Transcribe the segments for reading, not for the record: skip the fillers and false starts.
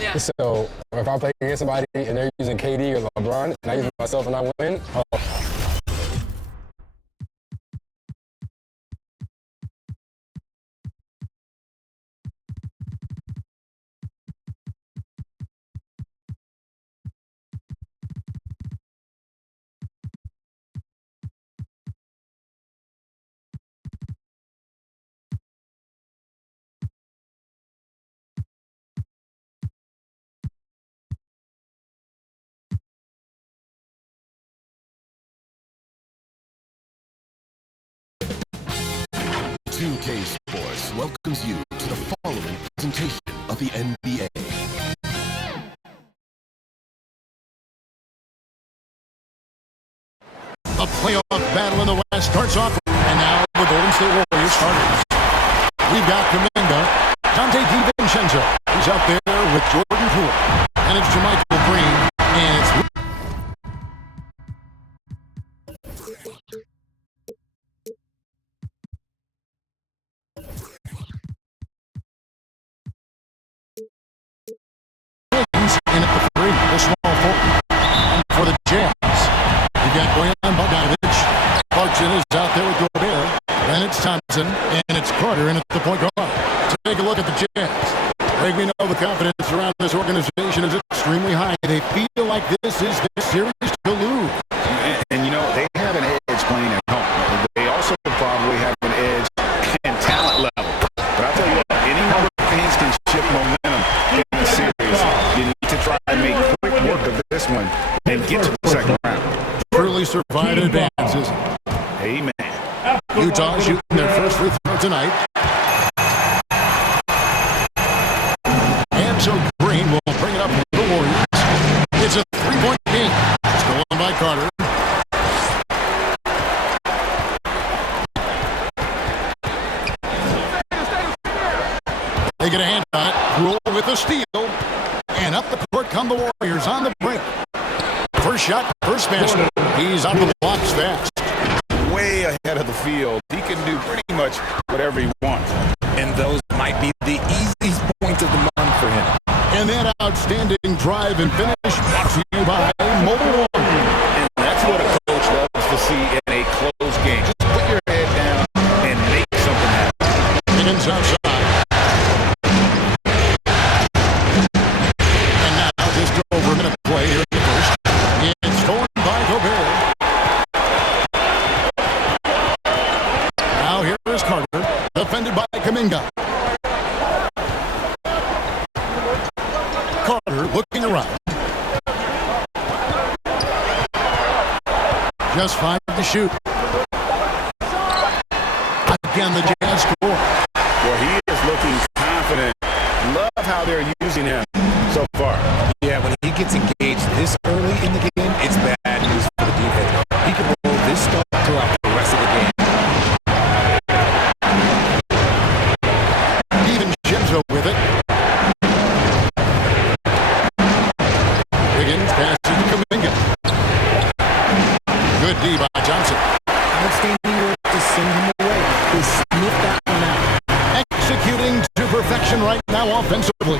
Yeah. So if I play against somebody and they're using KD or LeBron, and I use myself and I win, oh. Sports welcomes you to the following presentation of the NBA. The playoff battle in the West starts off, and now the Golden State Warriors starters. We've got Kuminga, Dante DiVincenzo. He's out there with Jordan Poole, and it's JaMychal Green, and it's in at the three, the small forward. For the Jazz, we've got Bojan Bogdanovic. Clarkson is out there with Gobert. Then it's Thompson, and it's Carter in at the point guard. Take a look at the Jazz. Greg, we know the confidence around this organization is extremely high. They feel like this is their series to lose. And you know, they have an edge playing at home. They also probably have an edge in talent level. But I'll tell you what, any number of things can shift momentum in the series. You need to try and make quick work of this one and get to the second round. Truly survived advances. Amen. Utah shooting their first free throw tonight. And so Green will bring it up for the Warriors. It's a three-point game. Stolen by Carter. They get a hand on it. Roll with a steal. And up the court come the Warriors on the break. First shot, first basket. He's out the blocks fast. Way ahead of the field. He can do pretty much whatever he wants. And those might be the easiest points of the month for him. And that outstanding drive and finish brought to you by Mobile One. And that's what a coach loves to see in a close game. Just put your head down and make something happen. Higgins outside. And now just over a minute play here in the first. It's stolen by Gobert. Now here is Carter, defended by Kuminga. Carter looking around. Just 5 to shoot. Again, the Jazz score. Well, he is looking confident. Love how they're using him so far. Yeah, when he gets engaged this early in the game, it's bad news for the defense. He can roll this stuff throughout the rest of the game. DiVincenzo with it. Higgins passes to Kuminga. Good D by Johnson. Outstanding work to send him away. They sniffed that one out. Executing to perfection right now offensively.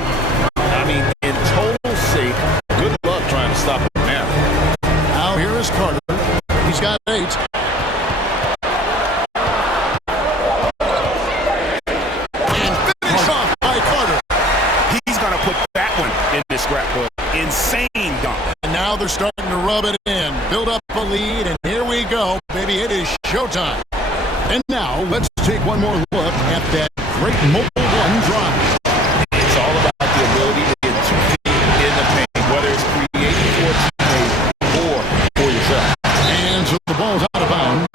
I mean, in total sake, good luck trying to stop him now. Now here is Carter. He's got 8. And finish off by Carter. He's going to put that one in the scrapbook. Insane dunk. And now they're starting to rub it in. Build up a lead, and here we go. Baby, it is showtime. And now let's take one more look at that great Mobile One drive. It's all about the ability to get 2 feet in the paint, whether it's creating for a teammate or for yourself. And so the ball's out of bounds.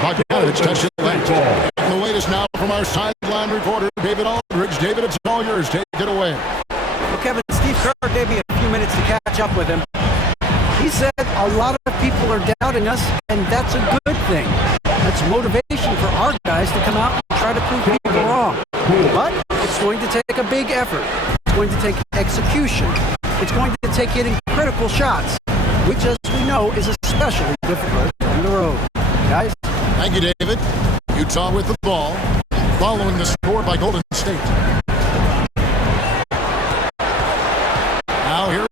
Bogdanovic touched it left. And the latest now from our sideline reporter, David Aldridge. David, it's all yours. Take it away. Well, Kevin, Steve Kerr gave me a few minutes to catch up with him. He said a lot of people are doubting us, and that's a good thing. That's motivation for our guys to come out and try to prove people wrong. But it's going to take a big effort. It's going to take execution. It's going to take hitting critical shots, which, as we know, is especially difficult on the road. Guys? Thank you, David. Utah with the ball, following the score by Golden State.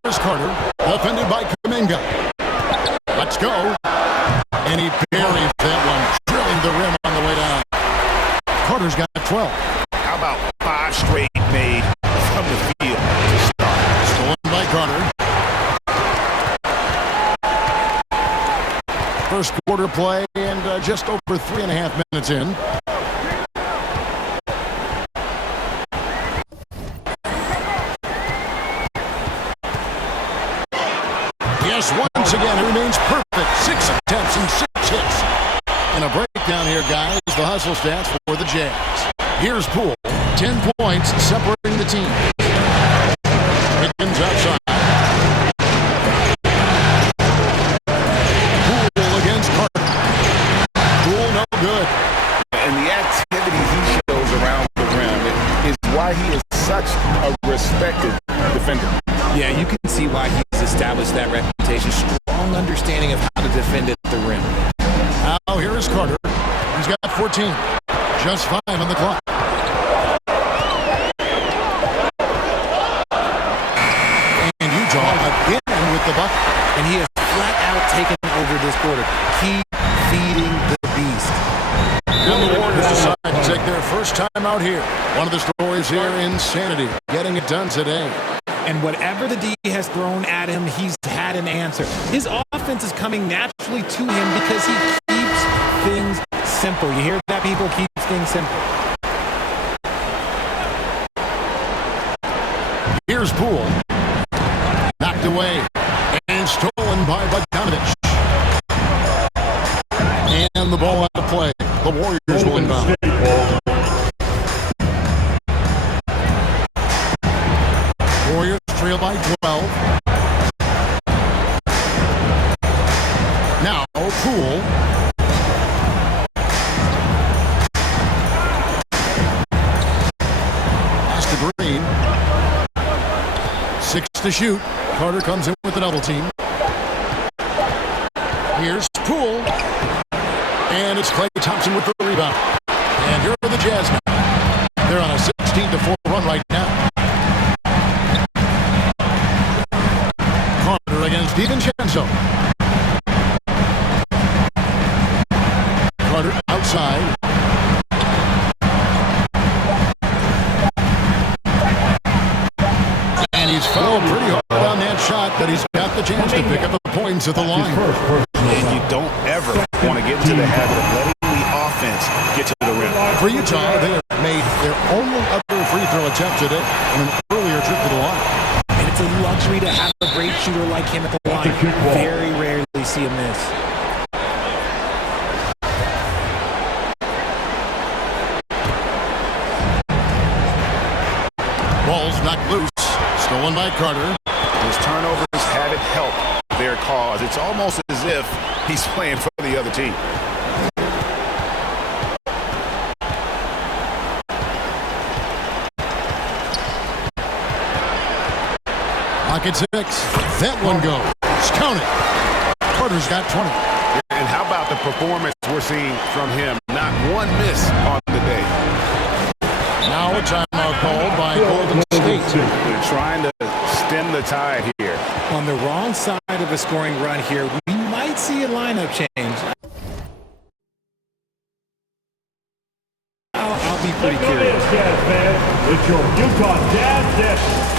Here's Carter, defended by Kuminga. Let's go. And he buries that one, drilling the rim on the way down. Carter's got 12. How about 5 straight made from the field to start? Stolen by Carter. First quarter play and just over 3.5 minutes in. Yes, once again, it remains perfect. 6 attempts and 6 hits. And a breakdown here, guys, the hustle stats for the Jazz. Here's Poole, 10 points separating the team. Wiggins outside. Poole against Carter. Poole no good. And the activity he shows around the rim is why he is such a respected defender. Yeah, you can see why he's established that reputation. Strong understanding of how to defend at the rim. Now here is Carter. He's got 14. Just 5 on the clock. And Utah again with the bucket. And he has flat out taken over this quarter. Keep feeding the beast. And the Warriors decide to take their first time out here. One of the stories here, insanity. Getting it done today. And whatever the D has thrown at him, he's had an answer. His offense is coming naturally to him because he keeps things simple. You hear that, people? Keeps things simple. Here's Poole. Knocked away. And stolen by Bogdanovich. And the ball out of play. The Warriors will inbound. Warriors trail by 12. Now, Poole. Pass to Green. 6 to shoot. Carter comes in with the double team. Here's Poole. And it's Klay Thompson with the rebound. And here are the Jazz now. They're on a 16-4 run right now. Carter against DiVincenzo. Carter outside. And he's fouled pretty hard on that shot, but he's got the chance to pick up the points at the line. And you don't ever want to get into the habit of letting the offense get to the rim. For Utah, they have made their only other free throw attempt today on an earlier trip to the line. And it's a luxury to have a great shooter like him at the line. Very rarely see him miss. Ball's knocked loose. Stolen by Carter. His turnovers haven't helped their cause. It's almost as if he's playing for the other team. Pocket 6. That one goes. Count it. Carter's got 20. And how about the performance we're seeing from him? Not one miss on the day. Now a timeout called by Golden State. They're trying to stem the tide here. On the wrong side of a scoring run here, we might see a lineup change. I'll be pretty curious. Jazz fans, it's your Utah Jazz.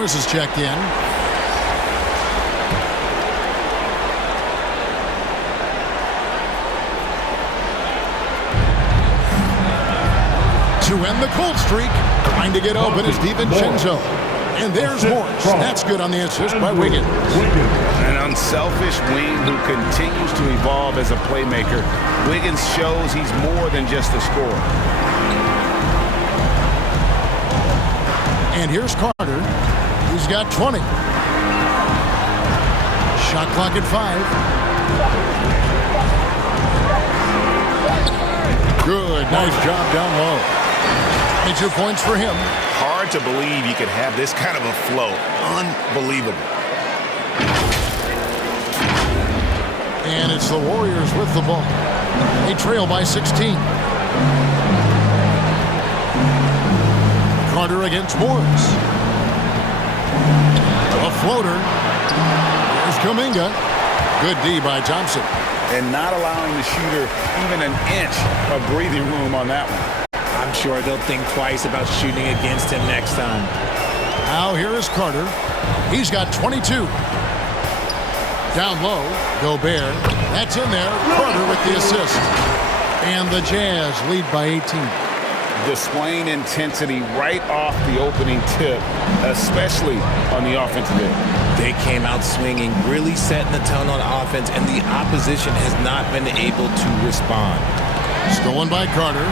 Morris has checked in. To end the cold streak, trying to get open is DiVincenzo. And there's Morris. That's good on the assist by Wiggins. An unselfish wing who continues to evolve as a playmaker. Wiggins shows he's more than just a scorer. And here's Carter. He's got 20. Shot clock at 5. Good. Nice job down low. 22 points for him. Hard to believe you could have this kind of a flow. Unbelievable. And it's the Warriors with the ball. They trail by 16. Carter against Morris. A floater. There's Kuminga. Good D by Thompson. And not allowing the shooter even an inch of breathing room on that one. I'm sure they'll think twice about shooting against him next time. Now here is Carter. He's got 22. Down low, Gobert. That's in there. Carter with the assist. And the Jazz lead by 18. Displaying intensity right off the opening tip, especially on the offensive end. They came out swinging, really setting the tone on offense, and the opposition has not been able to respond. Stolen by Carter.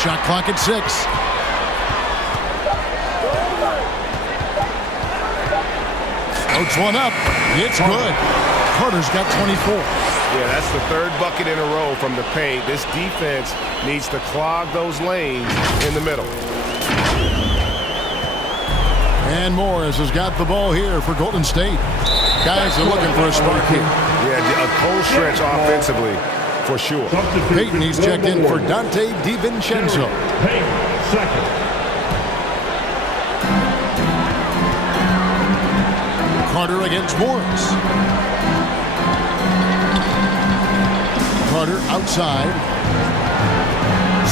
Shot clock at 6. Floats one up. It's good. Carter's got 24. Yeah, that's the third bucket in a row from the paint. This defense needs to clog those lanes in the middle. And Morris has got the ball here for Golden State. Guys are looking for a spark here. Yeah, a cold stretch offensively. For sure. Peyton, he's checked in for Dante DiVincenzo. Peyton, second. Carter against Morris. Carter outside.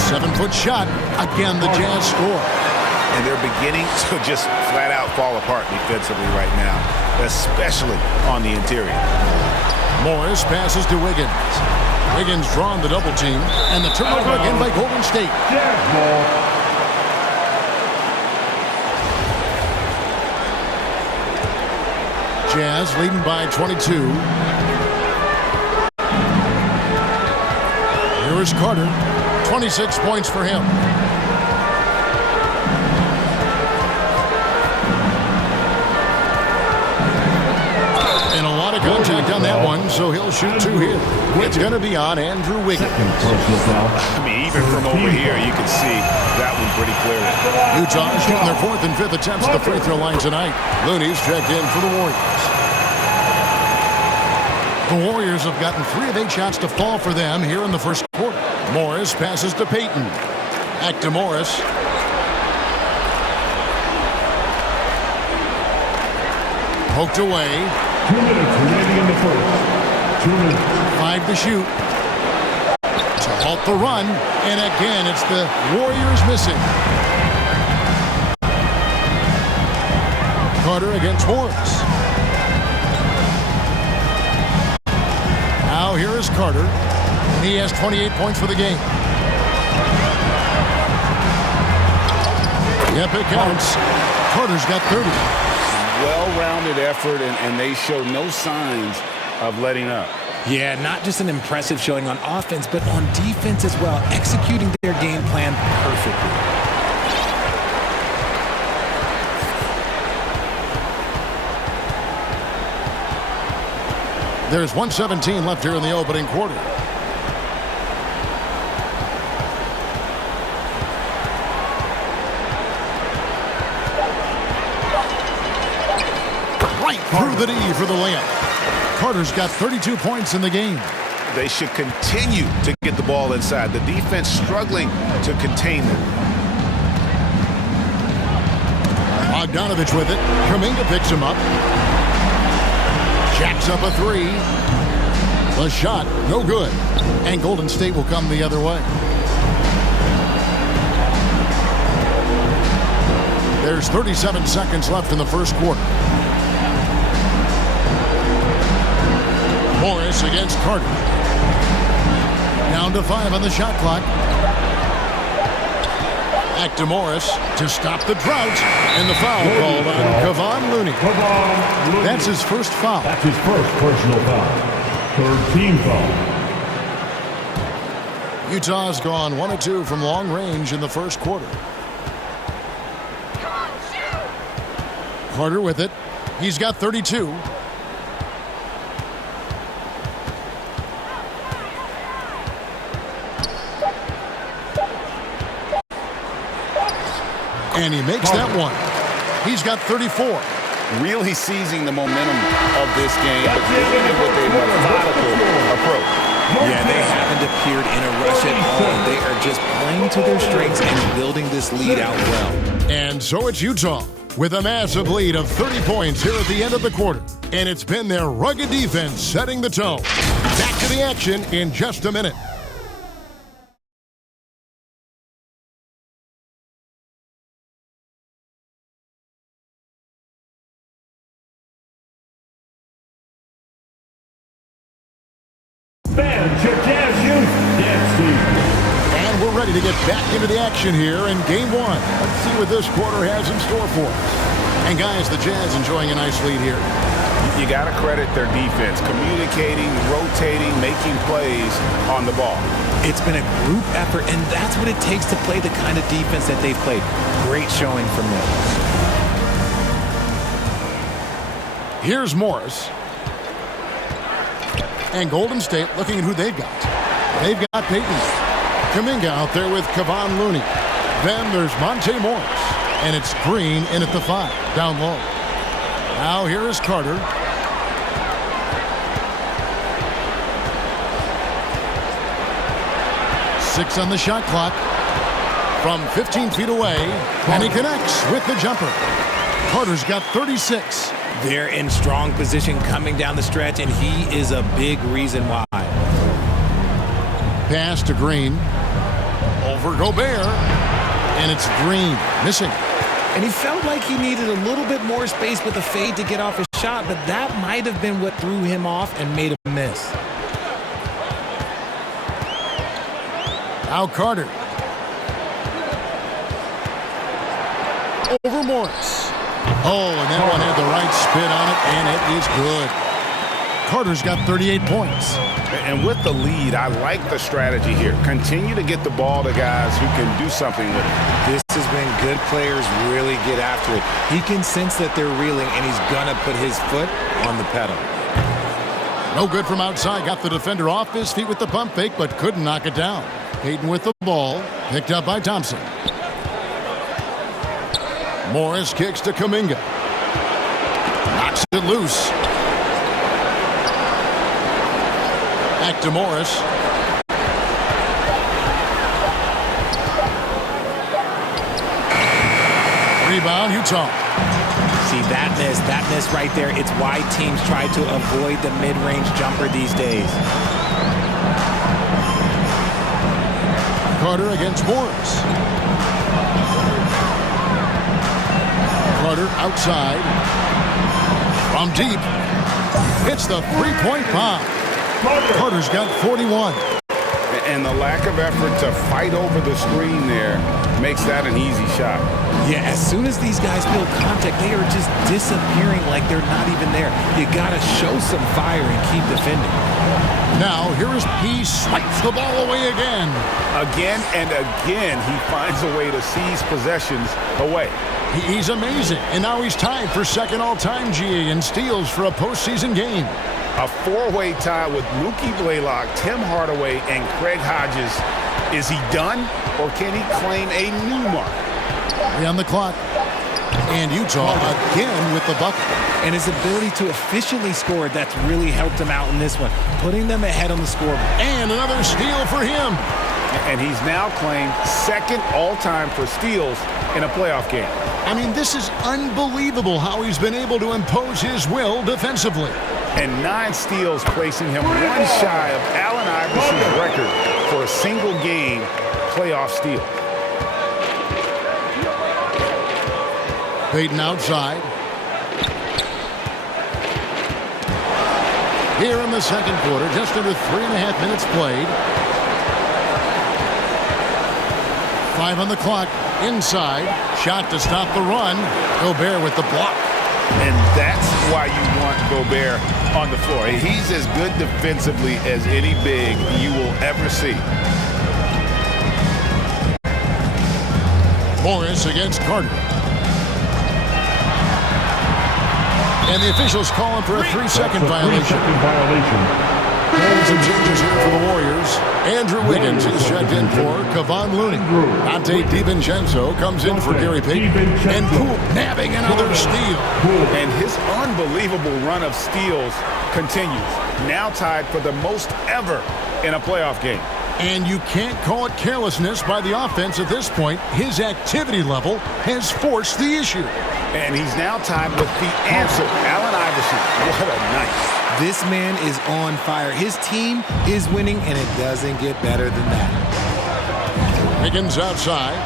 7-foot shot. Again, the Jazz score. And they're beginning to just flat out fall apart defensively right now, especially on the interior. Morris passes to Wiggins. Wiggins drawn the double team, and the turnover again by Golden State. Jazz leading by 22. Here is Carter. 26 points for him. And a lot of contact on that one, so he'll shoot 2 here. It's going to be on Andrew Wiggins. I mean, even from over here, you can see that one pretty clearly. Utah shooting their 4th and 5th attempts at the free throw line tonight. Looney's checked in for the Warriors. The Warriors have gotten 3 of 8 shots to fall for them here in the first quarter. Morris passes to Peyton. Back to Morris. Poked away. 2 minutes remaining in the first. 2 minutes. 5 to shoot. To halt the run. And again, it's the Warriors missing. Carter against Morris. Now here is Carter. And he has 28 points for the game. Yep, it counts. Carter's got 30. Well-rounded effort, and they show no signs of letting up. Yeah, not just an impressive showing on offense, but on defense as well, executing their game plan perfectly. There's 1:17 left here in the opening quarter. Right through the D for the layup. Carter's got 32 points in the game. They should continue to get the ball inside. The defense struggling to contain them. Bogdanovich with it. Kuminga picks him up. Jacks up a three. The shot, no good. And Golden State will come the other way. There's 37 seconds left in the first quarter. Morris against Carter. Down to 5 on the shot clock. Back to Morris to stop the drought. And the foul called on Kevon Looney. That's his first foul. That's his first personal foul. Third team foul. Utah's gone 1 of 2 from long range in the first quarter. Carter with it. He's got 32. And he makes that one. He's got 34. Really seizing the momentum of this game, but doing it with a methodical approach. Yeah, they haven't appeared in a rush at all. They are just playing to their strengths and building this lead out well. And so it's Utah with a massive lead of 30 points here at the end of the quarter. And it's been their rugged defense setting the tone. Back to the action in just a minute. Fans, your Jazz Youth Dance Team. And we're ready to get back into the action here in Game 1. Let's see what this quarter has in store for us. And guys, the Jazz enjoying a nice lead here. You got to credit their defense, communicating, rotating, making plays on the ball. It's been a group effort, and that's what it takes to play the kind of defense that they've played. Great showing from them. Here's Morris. And Golden State looking at who they've got. They've got Peyton. Kuminga out there with Kevon Looney. Then there's Monte Morris. And it's Green in at the 5, down low. Now here is Carter. Six on the shot clock. From 15 feet away. And he connects with the jumper. Carter's got 36. They're in strong position coming down the stretch, and he is a big reason why. Pass to Green. Over Gobert. And it's Green missing. And he felt like he needed a little bit more space with the fade to get off his shot, but that might have been what threw him off and made him miss. Now Carter. Over Morris. Oh, and that one had the right spin on it, and it is good. Carter's got 38 points. And with the lead, I like the strategy here. Continue to get the ball to guys who can do something with it. This has been good players really get after it. He can sense that they're reeling, and he's going to put his foot on the pedal. No good from outside. Got the defender off his feet with the pump fake, but couldn't knock it down. Payton with the ball. Picked up by Thompson. Morris kicks to Kuminga. Knocks it loose. Back to Morris. Rebound, Utah. See, that miss right there, it's why teams try to avoid the mid-range jumper these days. Carter against Morris. Carter outside. From deep. Hits the three-point bomb. Carter's got 41. And the lack of effort to fight over the screen there makes that an easy shot. Yeah, as soon as these guys feel contact, they are just disappearing like they're not even there. You got to show some fire and keep defending. Now, here is P. Swipes the ball away again. Again and again, he finds a way to seize possessions away. He's amazing. And now he's tied for second all-time GA in steals for a postseason game. A four-way tie with Mookie Blaylock, Tim Hardaway, and Craig Hodges. Is he done, or can he claim a new mark? 3 on the clock. And Utah again with the bucket. And his ability to efficiently score, that's really helped him out in this one, putting them ahead on the scoreboard. And another steal for him. And he's now claimed second all-time for steals in a playoff game. I mean, this is unbelievable how he's been able to impose his will defensively. And 9 steals, placing him one shy of Allen Iverson's record for a single game playoff steal. Payton outside. Here in the second quarter, just under 3.5 minutes played. 5 on the clock. Inside. Shot to stop the run. Gobert with the block. And that's why you want Gobert on the floor. He's as good defensively as any big you will ever see. Morris against Carter. And the officials calling for a 3-second violation. Some changes here for the Warriors. Andrew Wiggins is checked in for Kevon Looney. Dante DiVincenzo comes in for Gary Payton. And Poole nabbing another steal. And his unbelievable run of steals continues. Now tied for the most ever in a playoff game. And you can't call it carelessness by the offense at this point. His activity level has forced the issue. And he's now tied with the answer, Allen Iverson. What a night. This man is on fire. His team is winning, and it doesn't get better than that. Higgins outside.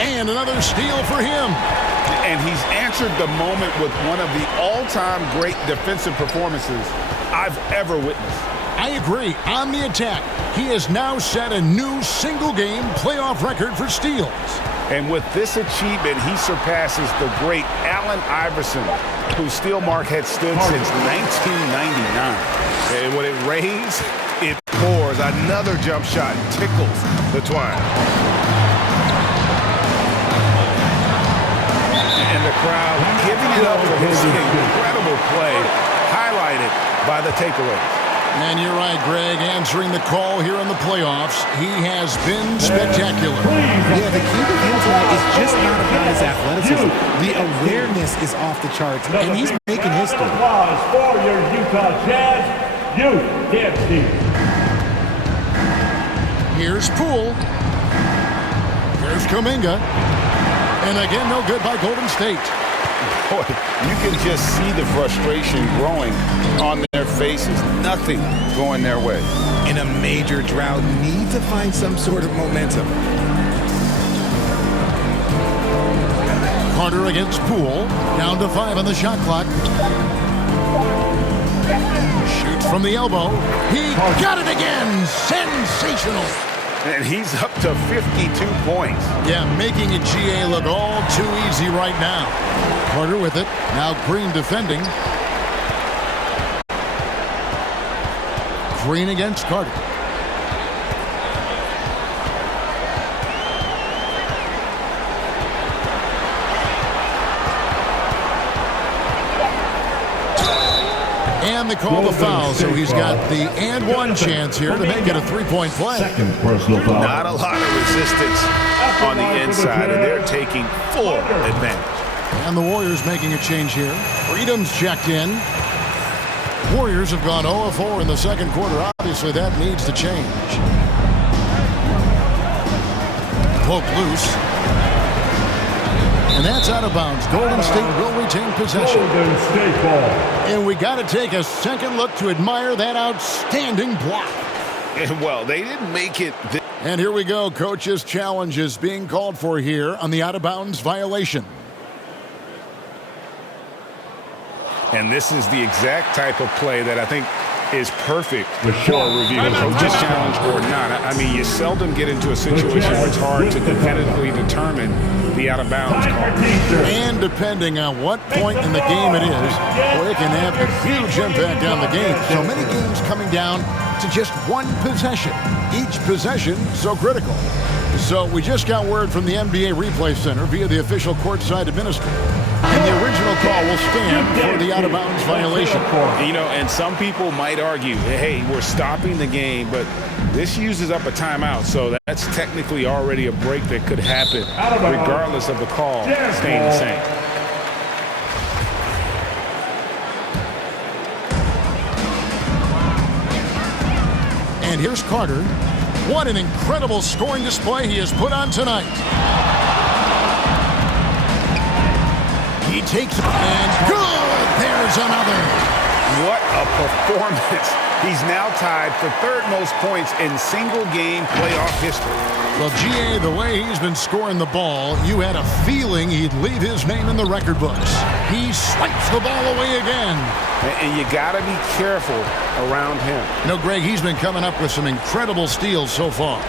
And another steal for him. And he's answered the moment with one of the all-time great defensive performances I've ever witnessed. I agree. On the attack, he has now set a new single-game playoff record for steals. And with this achievement, he surpasses the great Allen Iverson, whose steal mark had stood since 1999. And when it rains, it pours. Another jump shot tickles the twine. And the crowd giving it up for his incredible play, highlighted by the takeaways. And you're right, Greg, answering the call here in the playoffs. He has been spectacular. Yeah, the key to him tonight is just not about his athleticism. The awareness is off the charts, and he's making history. Applause for your Utah Jazz youth dance team. Here's Poole. Here's Kuminga. And again, no good by Golden State. Boy, you can just see the frustration growing on their faces. Nothing going their way. In a major drought, need to find some sort of momentum. Carter against Poole. Down to 5 on the shot clock. Shoots from the elbow. He got it again. Sensational. And he's up to 52 points. Yeah, making a GA look all too easy right now. Carter with it. Now Green defending. Green against Carter. And they call the foul, so he's got the and one chance here to make it a three-point play. Second personal foul. Not a lot of resistance on the inside, and they're taking full advantage. And the Warriors making a change here. Freedom's checked in. Warriors have gone 0-4 in the second quarter. Obviously, that needs to change. Poke loose. And that's out of bounds. Golden State will retain possession. Golden State ball. And we got to take a second look to admire that outstanding block. And, well, they didn't make it. And here we go. Coach's challenge is being called for here on the out-of-bounds violation. And this is the exact type of play that I think is perfect for a review. Coach's challenge or not. I mean, you seldom get into a situation where it's hard to definitively determine the out-of-bounds call. And depending on what point in the game it is, boy, it can have a huge impact on the game. So many games coming down to just one possession. Each possession so critical. So we just got word from the NBA Replay Center via the official courtside administrator. And the original call will stand for the out-of-bounds violation. You know, and some people might argue, hey, we're stopping the game, but this uses up a timeout, so that's technically already a break that could happen regardless of the call staying the same. And here's Carter. What an incredible scoring display he has put on tonight. He takes it, and good! There's another. What a performance. He's now tied for third most points in single-game playoff history. Well, G.A., the way he's been scoring the ball, you had a feeling he'd leave his name in the record books. He swipes the ball away again. And you got to be careful around him. You know, Greg, he's been coming up with some incredible steals so far.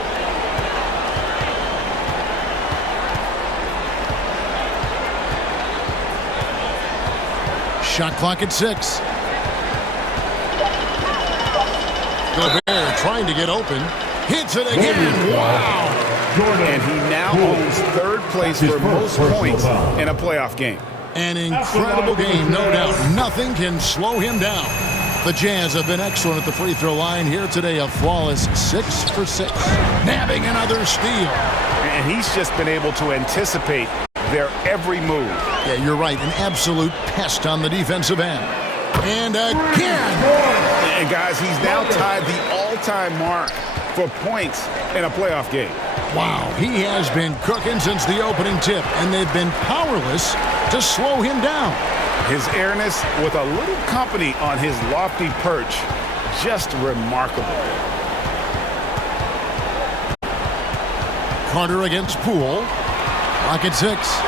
Shot clock at 6. Gobert trying to get open. Hits it again. Wow. And he now owns third place for most points in a playoff game. An incredible game, no doubt. Nothing can slow him down. The Jazz have been excellent at the free throw line here today. A flawless 6 for 6. Nabbing another steal. And he's just been able to anticipate their every move. Yeah, you're right. An absolute pest on the defensive end. And again. And guys, he's now tied the all-time mark for points in a playoff game. Wow, he has been cooking since the opening tip, and they've been powerless to slow him down. His airness with a little company on his lofty perch, just remarkable. Carter against Poole. Clock at 6.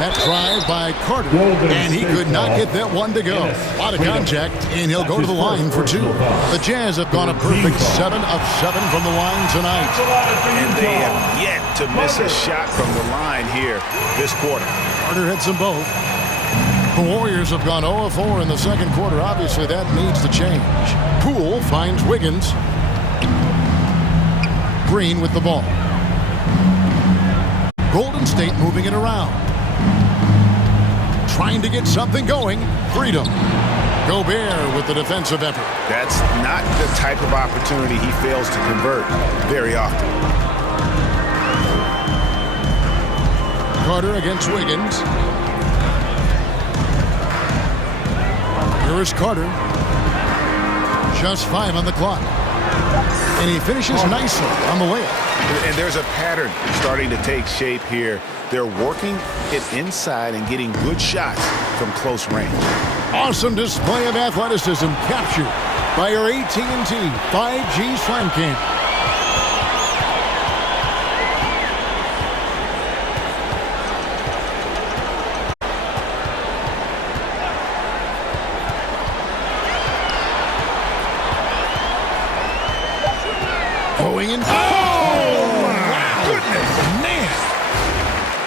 That drive by Carter, and he could not get that one to go. A lot of contact, and he'll go to the line for 2. The Jazz have gone a perfect 7 of 7 from the line tonight. And they have yet to miss a shot from the line here this quarter. Carter hits them both. The Warriors have gone 0 of 4 in the second quarter. Obviously, that needs to change. Poole finds Wiggins. Green with the ball. Golden State moving it around. Trying to get something going. Freedom. Gobert with the defensive effort. That's not the type of opportunity he fails to convert very often. Carter against Wiggins. Here is Carter. Just 5 on the clock. And he finishes nicely on the layup. And there's a pattern starting to take shape here. They're working it inside and getting good shots from close range. Awesome display of athleticism captured by our AT&T 5G Slam Cam. Going in.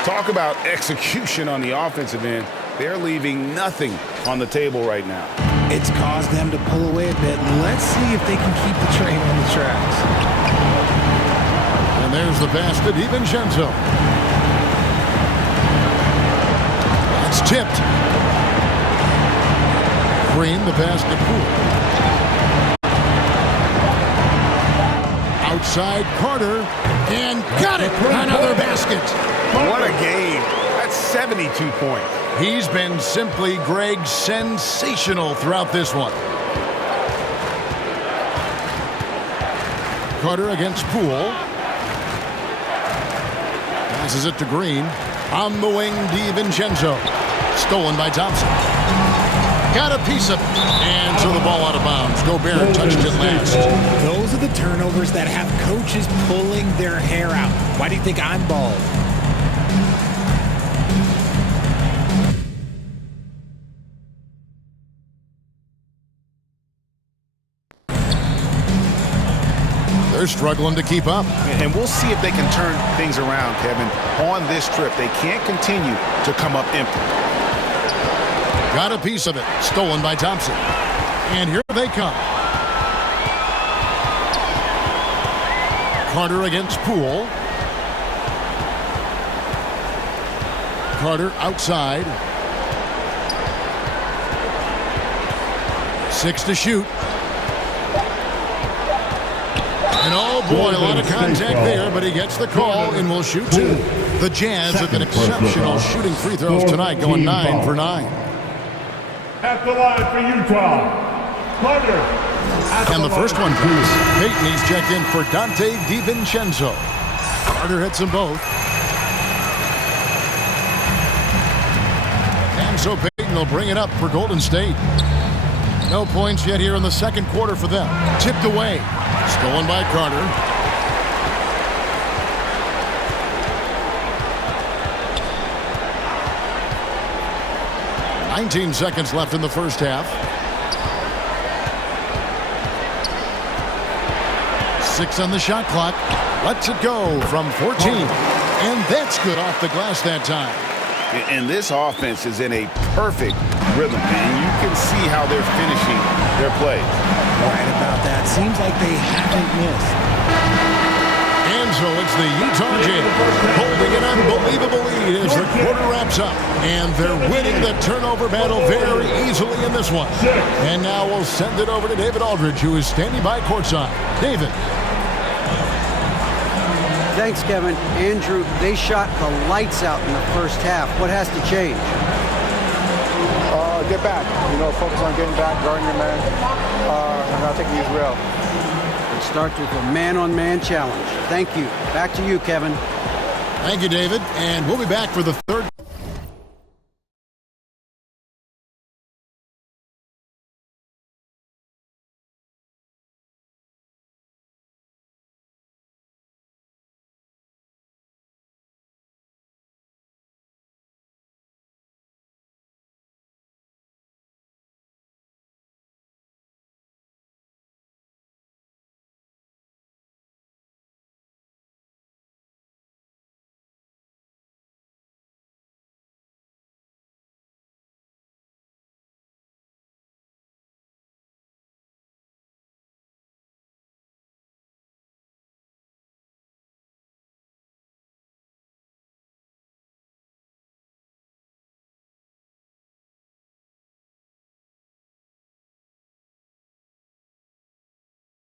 Talk about execution on the offensive end. They're leaving nothing on the table right now. It's caused them to pull away a bit. Let's see if they can keep the train on the tracks. And there's the pass to DiVincenzo. It's tipped. Green, the pass to Poole. Outside Carter. And got it! Another basket. What a game. That's 72 points. He's been simply, Greg, sensational throughout this one. Carter against Poole. Passes it to Green. On the wing, DiVincenzo. Stolen by Thompson. Got a piece of it. And so the ball out of bounds. Gobert touched it last. Those are the turnovers that have coaches pulling their hair out. Why do you think I'm bald? They're struggling to keep up. And we'll see if they can turn things around, Kevin. On this trip, they can't continue to come up empty. Got a piece of it. Stolen by Thompson. And here they come. Carter against Poole. Carter outside. 6 to shoot. And oh boy, a lot of contact there, but he gets the call and will shoot 2. The Jazz have been exceptional shooting free throws tonight, going 9 for 9. At the line for Utah, Carter. And the first one comes. Peyton, he's checked in for Dante DiVincenzo. Carter hits them both. And so Peyton will bring it up for Golden State. No points yet here in the second quarter for them. Tipped away. Stolen by Carter. "19 seconds left in the first half. 6 on the shot clock. Lets it go from 14. And that's good off the glass that time. And this offense is in a perfect rhythm, and you can see how they're finishing their play. Right about that. Seems like they haven't missed. And so it's the Utah Jazz holding an unbelievable lead as the quarter wraps up. And they're winning the turnover battle very easily in this one. And now we'll send it over to David Aldridge, who is standing by courtside. David. Thanks, Kevin. Andrew, they shot the lights out in the first half. What has to change? Get back. Focus on getting back, guarding your man, and not taking these real. It starts with a man-on-man challenge. Thank you. Back to you, Kevin. Thank you, David. And we'll be back for the third.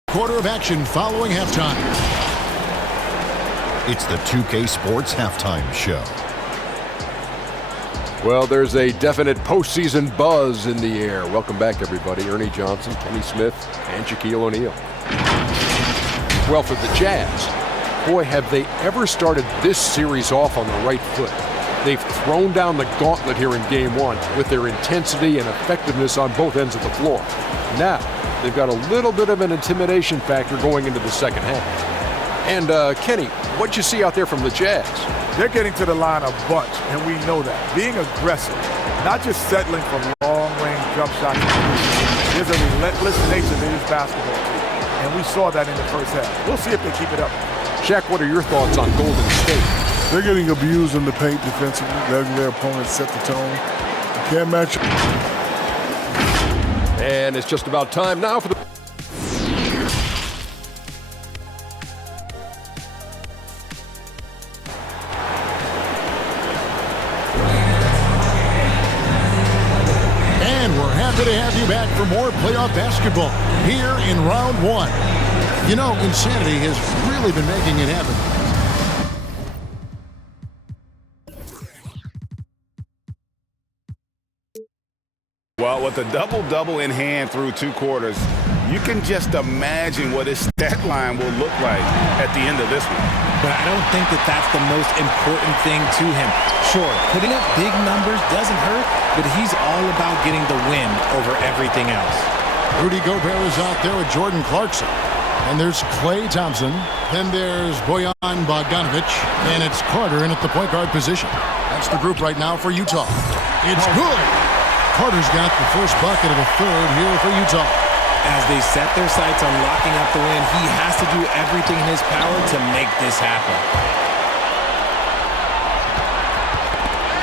Quarter of action following halftime. It's the 2K Sports Halftime Show. Well, there's a definite postseason buzz in the air. Welcome back, everybody. Ernie Johnson, Kenny Smith, and Shaquille O'Neal. Well, for the Jazz, boy, have they ever started this series off on the right foot. They've thrown down the gauntlet here in Game 1 with their intensity and effectiveness on both ends of the floor. Now, they've got a little bit of an intimidation factor going into the second half. And, Kenny, what'd you see out there from the Jazz? They're getting to the line a bunch, and we know that. Being aggressive, not just settling for long-range jump shots. There's a relentless nature to this basketball team, and we saw that in the first half. We'll see if they keep it up. Shaq, what are your thoughts on Golden State? They're getting abused in the paint defensively, letting their opponents set the tone. You can't match it. And it's just about time now for the... And we're happy to have you back for more playoff basketball here in round 1. You know, insanity has really been making it happen. Well, with a double-double in hand through 2 quarters, you can just imagine what his stat line will look like at the end of this one. But I don't think that that's the most important thing to him. Sure, putting up big numbers doesn't hurt, but he's all about getting the win over everything else. Rudy Gobert is out there with Jordan Clarkson. And there's Klay Thompson. Then there's Bojan Bogdanovic. And it's Carter in at the point guard position. That's the group right now for Utah. It's good. Carter's got the first bucket of the third here for Utah. As they set their sights on locking up the win, he has to do everything in his power to make this happen.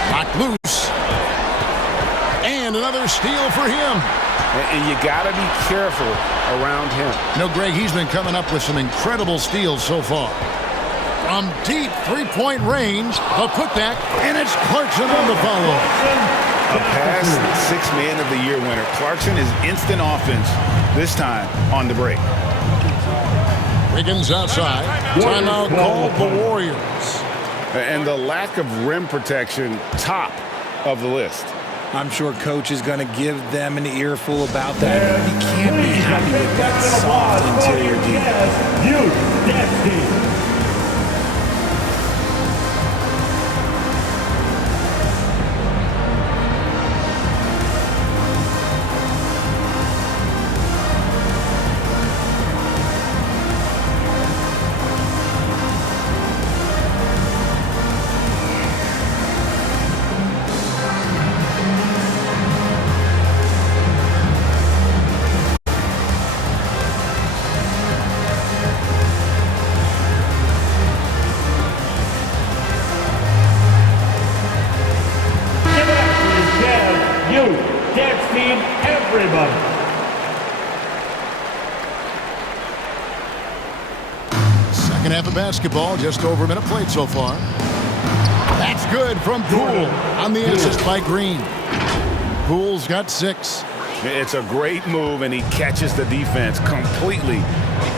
Locked loose. And another steal for him. And you got to be careful around him. You know, Greg, he's been coming up with some incredible steals so far. From deep three-point range, the putback, and it's Clarkson on the follow. A past 6th Man of the Year winner. Clarkson is instant offense, this time on the break. Wiggins outside. Timeout called the Warriors. And the lack of rim protection, top of the list. I'm sure coach is going to give them an earful about that. He can't be happy with that soft interior D. Everybody. Second half of basketball, just over a minute played so far. That's good from Poole on the assist by Green. Poole's got 6. It's a great move, and he catches the defense completely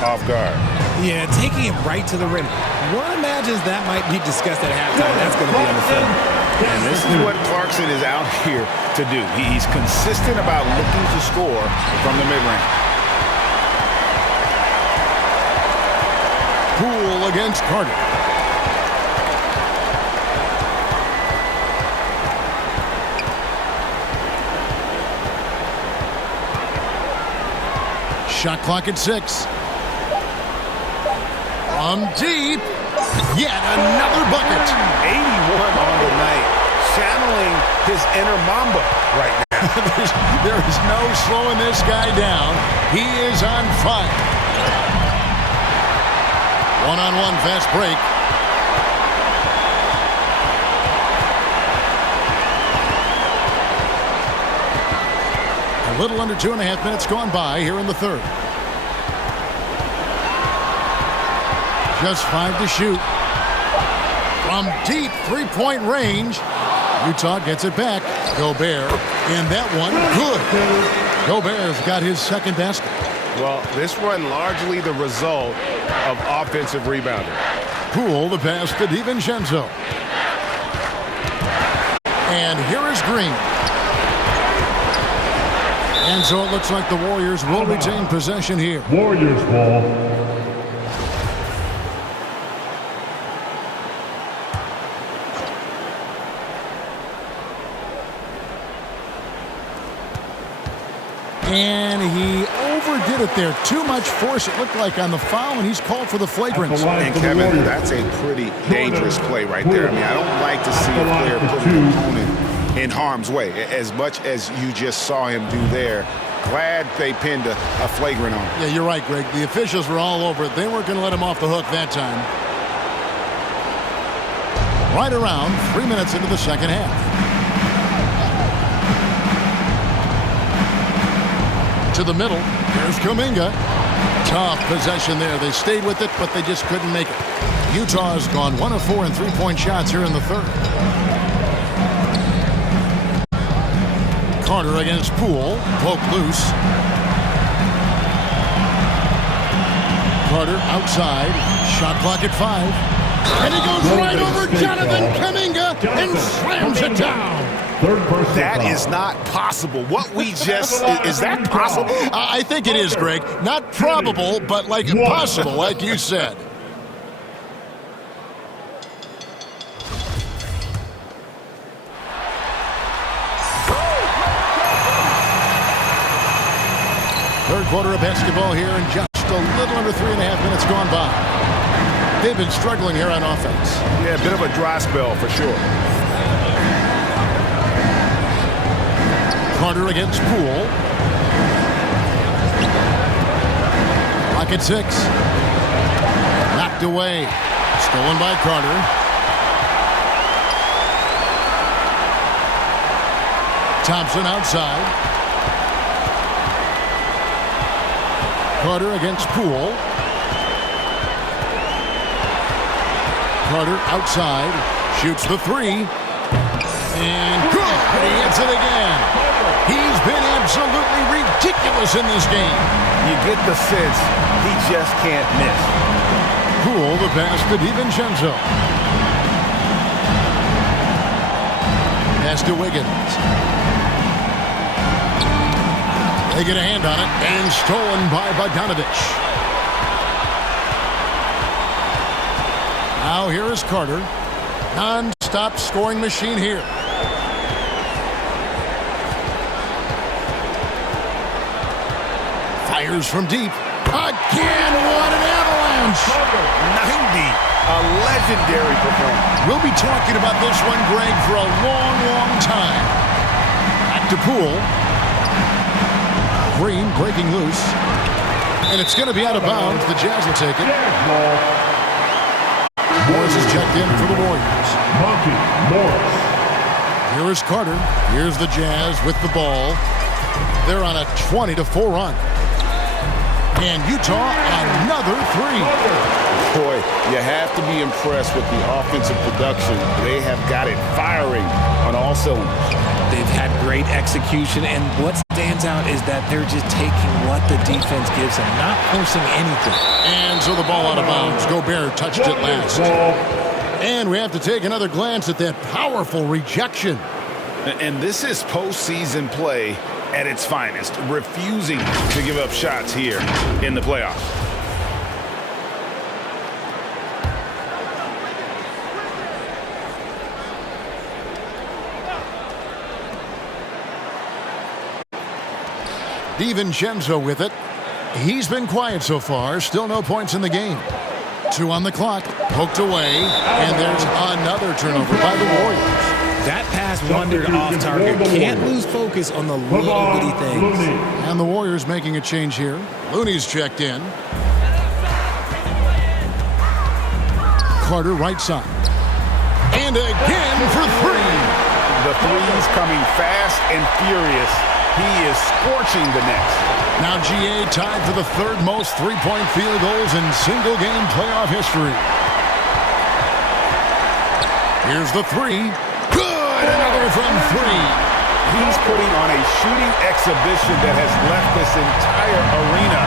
off guard. Yeah, taking it right to the rim. One imagines that might be discussed at halftime. That's going to be on the film. And this is what Clarkson is out here to do. He's consistent about looking to score from the mid-range. Poole against Carter. Shot clock at 6. From deep. Yet another bucket. 81 on the night. Channeling his inner Mamba right now. There is no slowing this guy down. He is on fire. One-on-one fast break. A little under 2.5 minutes gone by here in the third. Just 5 to shoot. From deep three-point range. Utah gets it back. Gobert. And that one, good. Gobert's got his second basket. Well, this run largely the result of offensive rebounding. Poole the pass to DiVincenzo. And here is Green. And so it looks like the Warriors will retain possession here. Warriors ball. And he overdid it there. Too much force, it looked like, on the foul, and he's called for the flagrant. And Kevin, that's a pretty dangerous play right there. I mean, I don't like to see a player put an opponent in harm's way, as much as you just saw him do there. Glad they pinned a flagrant on him. Yeah, you're right, Greg. The officials were all over it. They weren't going to let him off the hook that time. Right around 3 minutes into the second half. To the middle. There's Kuminga. Tough possession there. They stayed with it, but they just couldn't make it. Utah has gone 1 of 4 in three-point shots here in the third. Carter against Poole. Poke loose. Carter outside. Shot clock at 5. And he goes right over Jonathan Kuminga and slams it down. That is not possible. What we just... is that possible? I think it is, Greg. Not probable, but like possible, like you said. Third quarter of basketball here, and just a little under 3.5 minutes gone by. They've been struggling here on offense. Yeah, a bit of a dry spell for sure. Carter against Poole. Clock at 6. Knocked away. Stolen by Carter. Thompson outside. Carter against Poole. Carter outside. Shoots the 3. And good. He hits it again. He's been absolutely ridiculous in this game. You get the sense he just can't miss. Poole the pass to DiVincenzo. Pass to Wiggins. They get a hand on it, and stolen by Bogdanovich. Now here is Carter. Non-stop scoring machine here. Fires from deep. Again, what an avalanche! 90, a legendary performance. We'll be talking about this one, Greg, for a long, long time. Back to Poole. Green breaking loose. And it's going to be out of bounds. The Jazz will take it. Morris is checked in for the Warriors. Morris. Here is Carter. Here's the Jazz with the ball. They're on a 20-4 run. And Utah, another three. Boy, you have to be impressed with the offensive production. They have got it firing on all cylinders. They've had great execution, and what stands out is that they're just taking what the defense gives them, not forcing anything. And so the ball out of bounds. Gobert touched it last. And we have to take another glance at that powerful rejection. And this is postseason play at its finest, refusing to give up shots here in the playoffs. DiVincenzo with it. He's been quiet so far. Still no points in the game. 2 on the clock. Poked away. And there's another turnover by the Warriors. That pass wandered off target. Can't lose focus on the little bitty things. And the Warriors making a change here. Looney's checked in. Carter right side. And again for three. The threes coming fast and furious. He is scorching the Nets. Now GA tied for the third most three-point field goals in single-game playoff history. Here's the three. Good! Another from three. He's putting on a shooting exhibition that has left this entire arena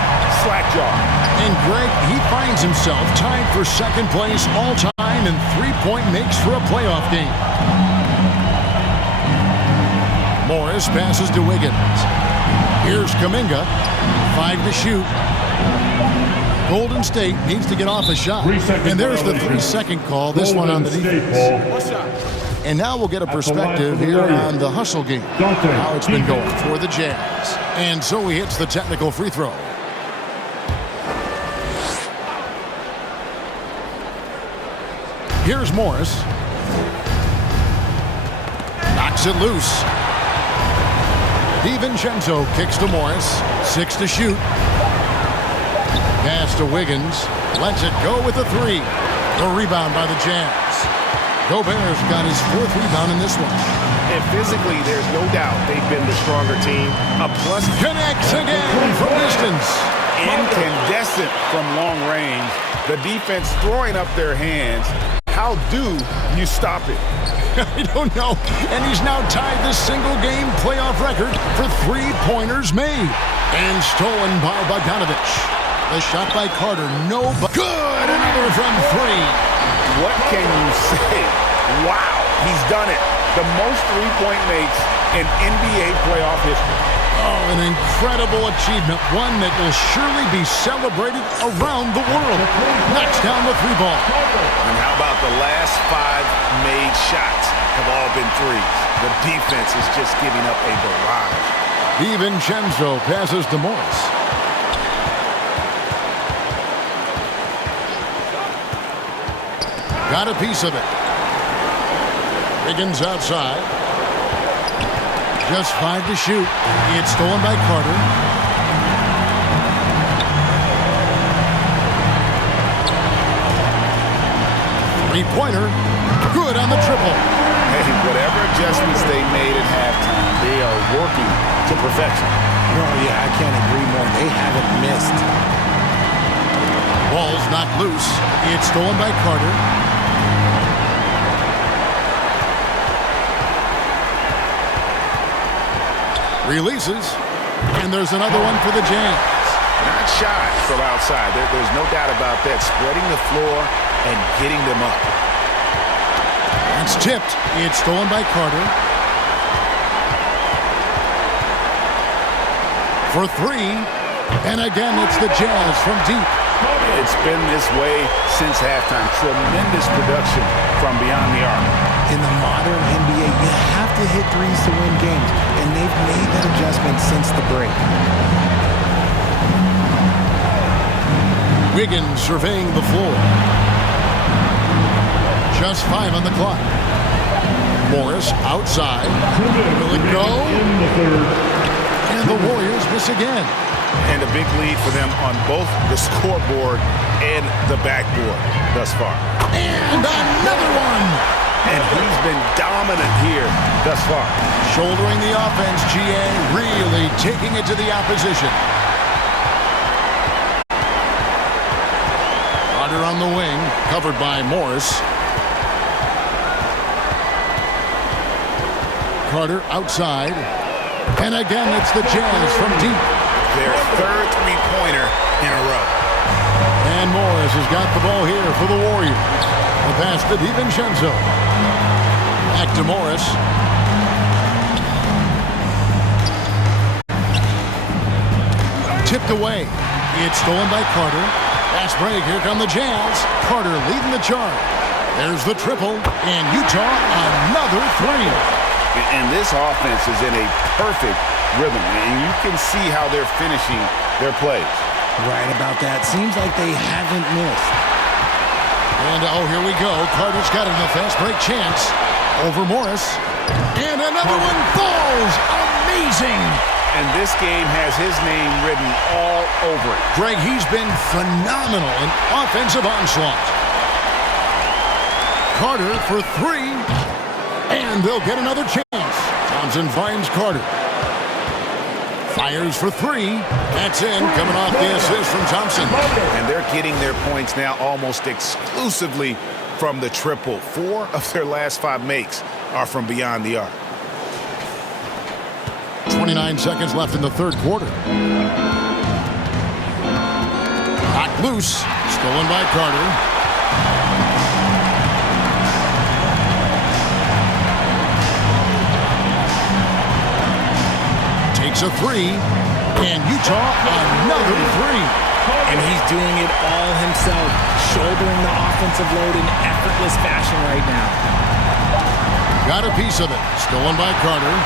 slack-jawed. And Greg, he finds himself tied for second place all-time in three-point makes for a playoff game. Morris passes to Wiggins. Here's Kuminga. 5 to shoot. Golden State needs to get off a shot. And there's the 3-second call, this one on the defense. And now we'll get a perspective here on the hustle game, how it's been going for the Jazz. And so he hits the technical free throw. Here's Morris. Knocks it loose. DiVincenzo kicks to Morris. 6 to shoot. Pass to Wiggins. Lets it go with a three. The rebound by the Jazz. Gobert's got his 4th rebound in this one. And physically, there's no doubt they've been the stronger team. A plus connects again from distance. Incandescent from long range. The defense throwing up their hands. How do you stop it? I don't know. And he's now tied the single-game playoff record for three-pointers made. And stolen by Bogdanovich. The shot by Carter, no, but good! Another from three. What can you say? Wow, he's done it. The most three-point makes in NBA playoff history. Oh, an incredible achievement. One that will surely be celebrated around the world. Knocks down the three ball. And how about the last 5 made shots have all been threes? The defense is just giving up a barrage. DiVincenzo passes to Morris. Got a piece of it. Wiggins outside. Just 5 to shoot. It's stolen by Carter. Three-pointer. Good on the triple. Hey, whatever adjustments they made at halftime, they are working to perfection. Oh, yeah, I can't agree more. They haven't missed. Ball's not loose. It's stolen by Carter. Releases. And there's another one for the Jazz. Not shy from outside. There's no doubt about that. Spreading the floor and getting them up. It's tipped. It's stolen by Carter. for three. And again, it's the Jazz from deep. It's been this way since halftime. Tremendous production from beyond the arc. In the modern NBA, you have to hit threes to win games, and they've made that adjustment since the break. Wiggins surveying the floor. Just 5 on the clock. Morris outside. Will it go? And the Warriors miss again. And a big lead for them on both the scoreboard and the backboard thus far. And another one! And he's been dominant here thus far. Shouldering the offense, GA really taking it to the opposition. Carter on the wing, covered by Morris. Carter outside. And again, it's the Jazz from deep. Their third three-pointer in a row. And Morris has got the ball here for the Warriors. The pass to DiVincenzo. Back to Morris. Tipped away. It's stolen by Carter. Fast break. Here come the Jazz. Carter leading the charge. There's the triple. And Utah another three. And this offense is in a perfect rhythm, and you can see how they're finishing their plays. Right about that. Seems like they haven't missed. And oh, here we go. Carter's got it in the fast break chance. Over Morris. And another one falls. Amazing. And this game has his name written all over it. Greg, he's been phenomenal in offensive onslaught. Carter for three. And they'll get another chance. Thompson finds Carter. Fires for three. That's in, coming off the assist from Thompson. And they're getting their points now almost exclusively from the triple. 4 of their last 5 makes are from beyond the arc. 29 seconds left in the third quarter. Knocked loose. Stolen by Carter. Takes a three, and Utah another three. And he's doing it all himself, shouldering the offensive load in effortless fashion right now. Got a piece of it. Stolen by Carter.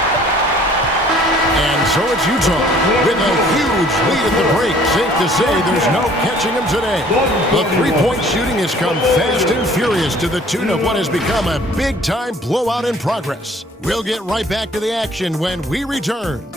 And so it's Utah with a huge lead at the break. Safe to say there's no catching them today. The three-point shooting has come fast and furious to the tune of what has become a big-time blowout in progress. We'll get right back to the action when we return.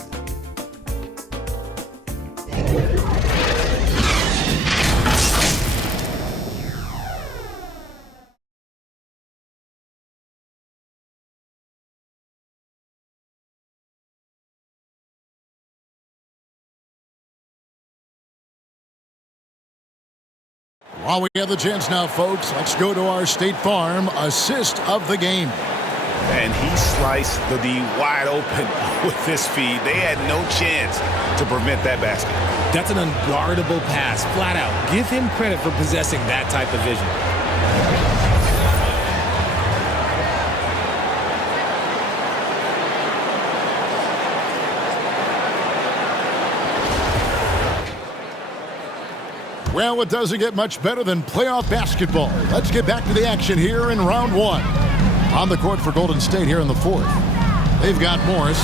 While we have the chance now, folks, let's go to our State Farm assist of the game. And he sliced the D wide open with this feed. They had no chance to prevent that basket. That's an unguardable pass, flat out. Give him credit for possessing that type of vision. Well, it doesn't get much better than playoff basketball. Let's get back to the action here in round one. On the court for Golden State here in the fourth. They've got Morris,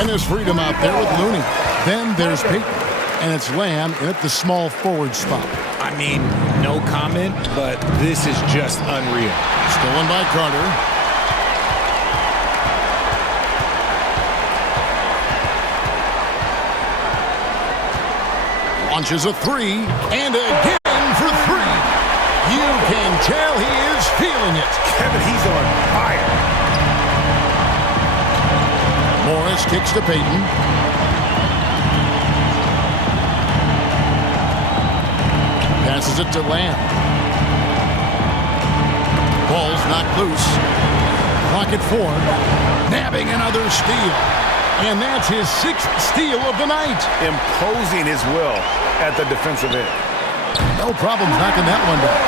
and there's Freedom out there with Looney. Then there's Peyton, and it's Lamb in at the small forward spot. I mean, no comment, but this is just unreal. Stolen by Carter. Launches a three, and again for three. You can tell he is feeling it. Kevin, he's on fire. Morris kicks to Peyton. Passes it to Lamb. Ball's knocked loose. Clock at 4. Nabbing another steal. And that's his 6th steal of the night. Imposing his will at the defensive end. No problem knocking that one down.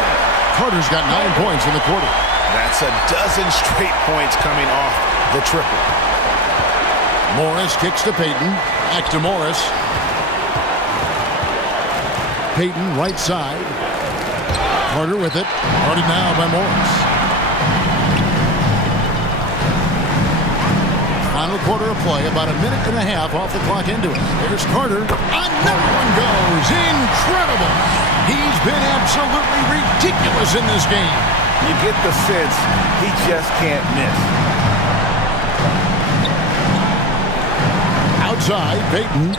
Carter's got 9 points in the quarter. That's a dozen straight points coming off the triple. Morris kicks to Peyton. Back to Morris. Peyton, right side. Carter with it. Guarded now by Morris. Final quarter of play, about a minute and a half off the clock into it. There's Carter. Another one goes. Incredible. He's been absolutely ridiculous in this game. You get the sense he just can't miss. Outside, Peyton.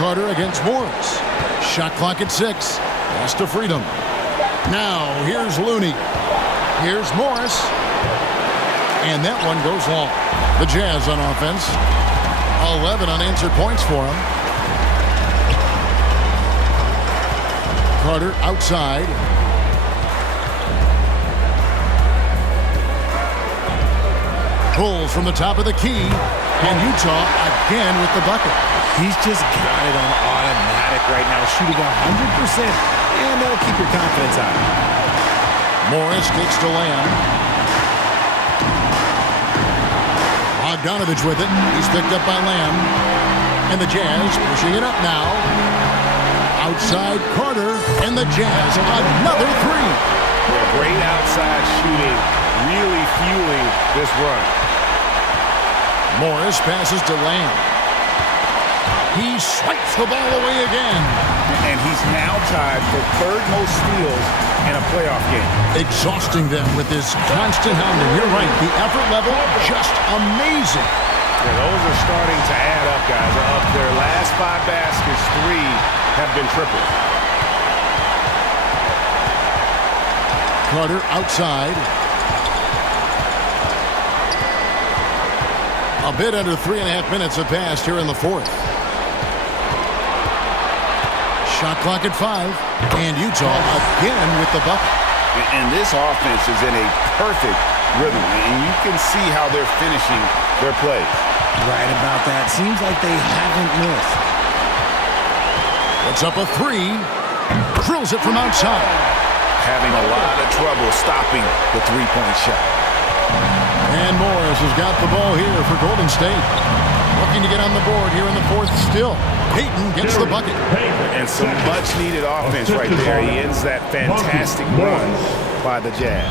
Carter against Morris. Shot clock at 6. Pass to Freedom. Now, here's Looney. Here's Morris. And that one goes long. The Jazz on offense. 11 unanswered points for him. Carter outside. Pulls from the top of the key. And Utah again with the bucket. He's just got it on automatic right now, shooting 100%. And that'll keep your confidence high. Morris kicks to Lamb. Bogdanovich with it. He's picked up by Lamb. And the Jazz pushing it up now. Outside Carter. And the Jazz another three. Yeah, great outside shooting. Really fueling this run. Morris passes to Lamb. He swipes the ball away again. And he's now tied for third most steals in a playoff game. Exhausting them with this constant hounding. You're right. The effort level, just amazing. Yeah, those are starting to add up, guys. Of their last 5 baskets, 3 have been triples. Carter outside. A bit under 3.5 minutes have passed here in the fourth. Shot clock at 5. And Utah again with the bucket. And this offense is in a perfect rhythm. And you can see how they're finishing their plays. Right about that. Seems like they haven't missed. Puts up a 3. Drills it from outside. Having a lot of trouble stopping the three-point shot. And Morris has got the ball here for Golden State. Looking to get on the board here in the fourth still. Peyton gets the bucket. And some much-needed offense right there. He ends that fantastic run by the Jazz.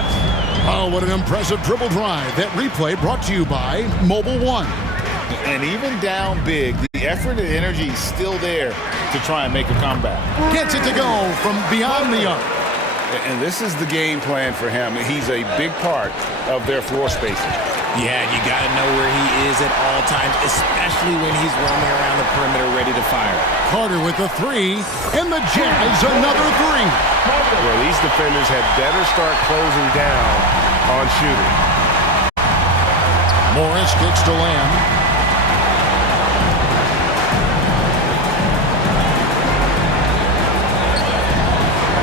Oh, what an impressive dribble drive. That replay brought to you by Mobile One. And even down big, the effort and energy is still there to try and make a comeback. Gets it to go from beyond the arc. And this is the game plan for him. He's a big part of their floor spacing. Yeah, you got to know where he is at all times, especially when he's roaming around the perimeter ready to fire. Carter with the 3, and the Jazz another 3. Well, these defenders had better start closing down on shooting. Morris kicks to Lamb.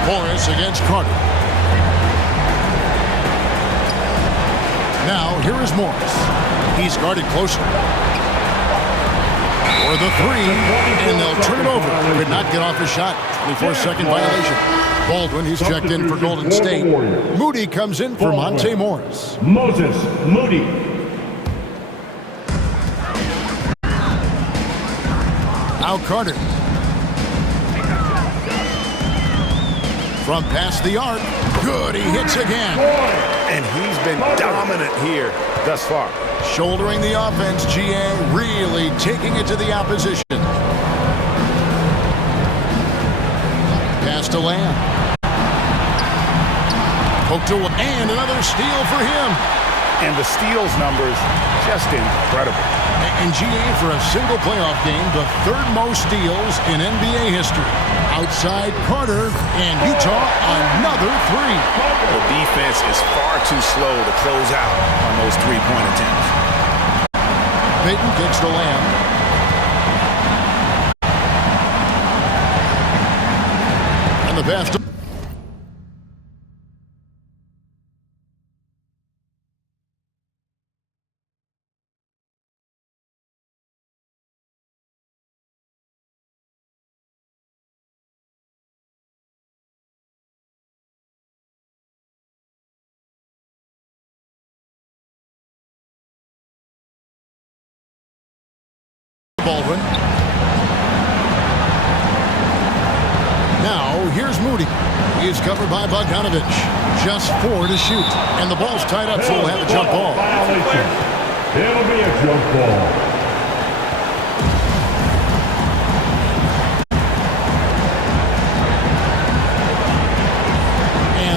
Morris against Carter. Now, here is Morris. He's guarded closely. For the 3, and they'll turn it over. Could not get off his shot. 24-second violation. Baldwin, he's checked in for Golden State. Moody comes in for Monte Morris. Moses Moody. Now Carter. From past the arc. Good, he hits again. And he's been dominant here thus far. Shouldering the offense, GA really taking it to the opposition. Pass to Lamb. Poke to, and another steal for him. And the steals numbers, just incredible. And GA for a single playoff game, the third most steals in NBA history. Outside Carter, and Utah another 3. The defense is far too slow to close out on those three-point attempts. Peyton kicks to Lamb. And the pass to Baldwin. Moody. He's covered by Bogdanovich. Just 4 to shoot. And the ball's tied up, so we'll have a jump ball. Violation. It'll be a jump ball.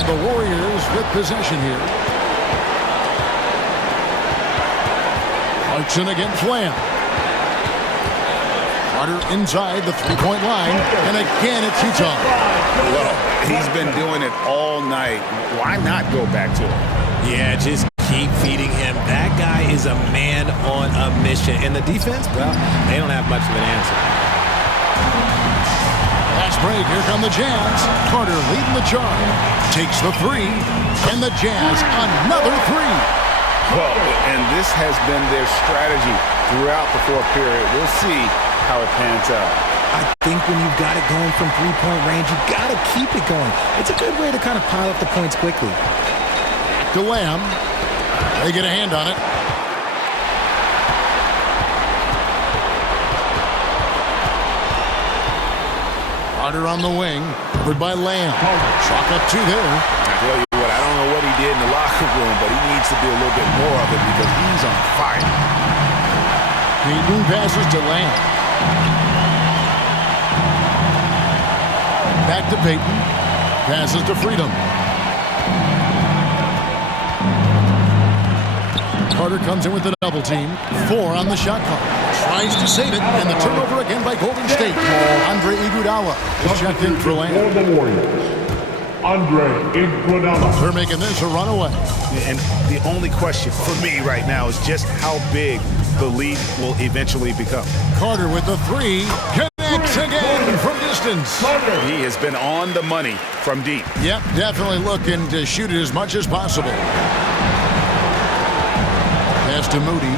The Warriors with possession here. Clarkson against Lamb. Carter inside the three-point line. And again, it's Utah. Well, he's been doing it all night. Why not go back to him? Yeah, just keep feeding him. That guy is a man on a mission. And the defense, well, they don't have much of an answer. Last break, here come the Jazz. Carter leading the charge. Takes the three, and the Jazz another three. Well, and this has been their strategy throughout the fourth period. We'll see how it pans out. I think when you've got it going from three-point range, you've got to keep it going. It's a good way to kind of pile up the points quickly. To Lamb. They get a hand on it. Carter on the wing, covered by Lamb. Chalk up 2 there. I tell you what, I don't know what he did in the locker room, but he needs to do a little bit more of it because he's on fire. Peyton passes to Lamb. Back to Peyton. Passes to Freedom. Carter comes in with the double team. 4 on the shot clock. Tries to save it, and the turnover again by Golden State. Andre Iguodala is checked in for Lamb. For the Warriors, Andre Iguodala. They're making this a runaway. And the only question for me right now is just how big the lead will eventually become. Carter with the three. Connects again from distance. He has been on the money from deep. Yep, definitely looking to shoot it as much as possible. Pass to Moody.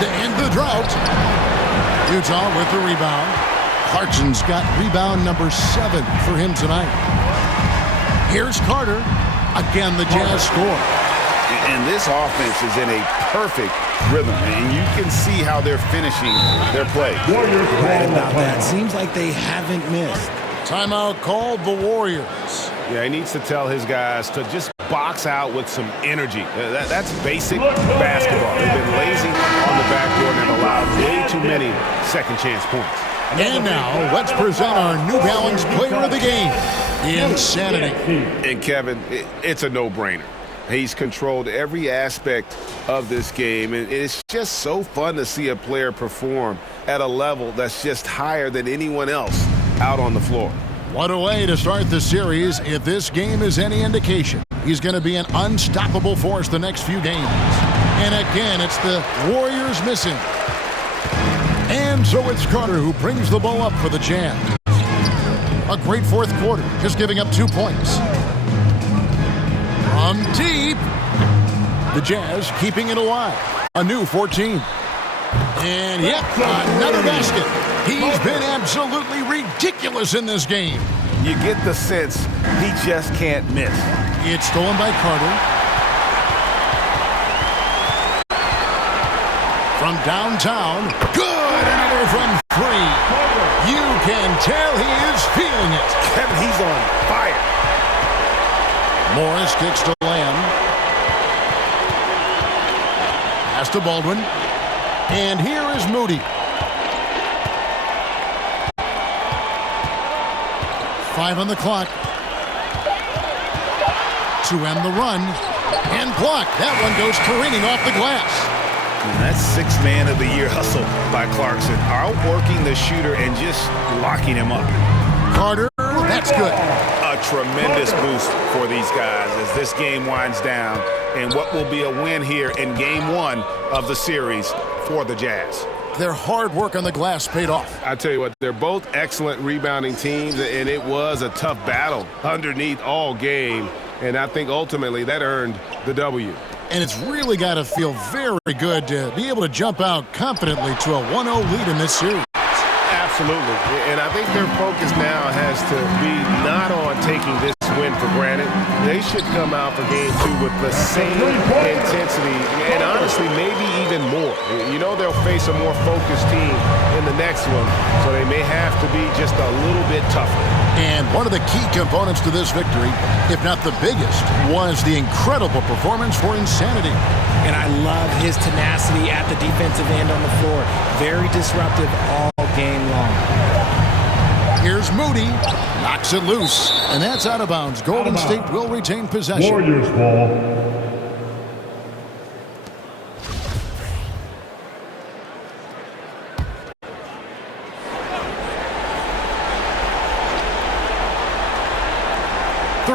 To end the drought. Utah with the rebound. Clarkson's got rebound number 7 for him tonight. Here's Carter. Again, the Jazz score. And this offense is in a perfect rhythm, and you can see how they're finishing their play. Right about that. Seems like they haven't missed. Timeout called the Warriors. Yeah, he needs to tell his guys to just box out with some energy. That's basic basketball. They've been lazy on the backboard and have allowed way too many second chance points. And now, let's present our New Balance Player of the Game, Insanity. And Kevin, it's a no-brainer. He's controlled every aspect of this game, and it's just so fun to see a player perform at a level that's just higher than anyone else out on the floor. What a way to start the series. If this game is any indication, he's going to be an unstoppable force the next few games. And again, it's the Warriors missing. And so it's Carter who brings the ball up for the Jazz. A great fourth quarter, just giving up 2 points. From deep, the Jazz keeping it alive. A new 14. And yep, another basket. He's been absolutely ridiculous in this game. You get the sense he just can't miss. It's stolen by Carter. From downtown, good, another from 3. You can tell he is feeling it. Kevin, he's on fire. Morris kicks to Lamb. Pass to Baldwin. And here is Moody. 5 on the clock. To end the run. And blocked. That one goes careening off the glass. And that's 6th man of the year hustle by Clarkson. Outworking the shooter and just locking him up. Carter, that's good. A tremendous boost for these guys as this game winds down. And what will be a win here in game 1 of the series for the Jazz. Their hard work on the glass paid off. I tell you what, they're both excellent rebounding teams, and it was a tough battle underneath all game. And I think ultimately that earned the W. And it's really got to feel very good to be able to jump out confidently to a 1-0 lead in this series. Absolutely. And I think their focus now has to be not on taking this win for granted. They should come out for game 2 with the same intensity and honestly maybe even more. You know they'll face a more focused team in the next one, so they may have to be just a little bit tougher. And one of the key components to this victory, if not the biggest, was the incredible performance for Insanity. And I love his tenacity at the defensive end on the floor. Very disruptive all game long. Here's Moody. Knocks it loose. And that's out of bounds. Golden State will retain possession. Warriors ball.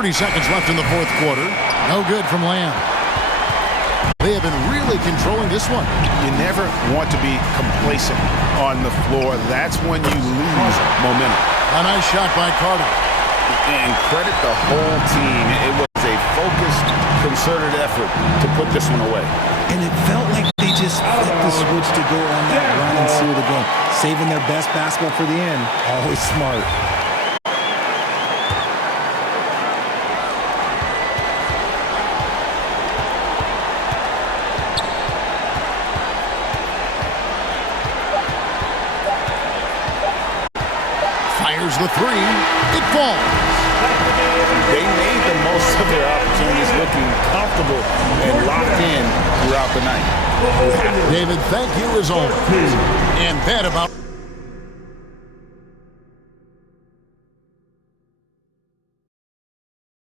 Seconds left in the fourth quarter. No good from Lamb. They have been really controlling this one. You never want to be complacent on the floor. That's when you lose momentum. A nice shot by Carter. And credit the whole team. It was a focused, concerted effort to put this one away. And it felt like they just flipped the switch to go on that run and seal the game. Saving their best basketball for the end. Always smart. Fires the three. It falls. They made the most of their opportunities, looking comfortable and locked in throughout the night. David, thank you as always. And that about